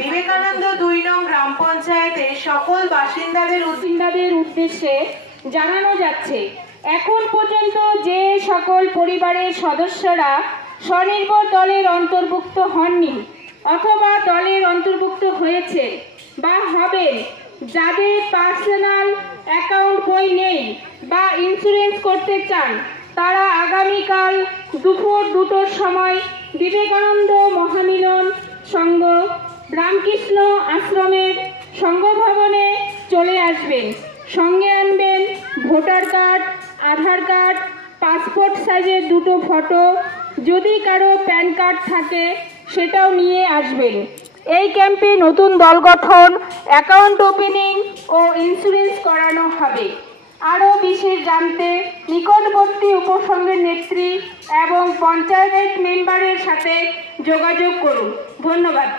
বিবেকানন্দ দুই নং গ্রাম পঞ্চায়েতে সকল বাসিন্দাদের বাসিন্দাদের উদ্দেশ্যে জানানো যাচ্ছে, এখন পর্যন্ত যে সকল পরিবারের সদস্যরা স্বনির্ভর দলের অন্তর্ভুক্ত হননি অথবা দলের অন্তর্ভুক্ত হয়েছে বা হবেন, যাদের পার্সোনাল অ্যাকাউন্ট বই নেই বা ইন্স্যুরেন্স করতে চান, তারা আগামীকাল দুপুর দুটোর সময় বিবেকানন্দ মহামিলন রামকৃষ্ণ আশ্রমের সংঘ ভবনে চলে আসবেন। সঙ্গে আনবেন voter card, Aadhaar card, passport সাইজের দুটো ফটো। যদি কারও প্যান কার্ড থাকে, সেটাও নিয়ে আসবেন। এই ক্যাম্পে নতুন দল গঠন, অ্যাকাউন্ট ওপেনিং ও ইন্স্যুরেন্স করানো হবে। আরও বিশেষ জানতে নিকটবর্তী উপসংঘের নেত্রী এবং পঞ্চায়েত মেম্বারের সাথে যোগাযোগ করুন। ধন্যবাদ।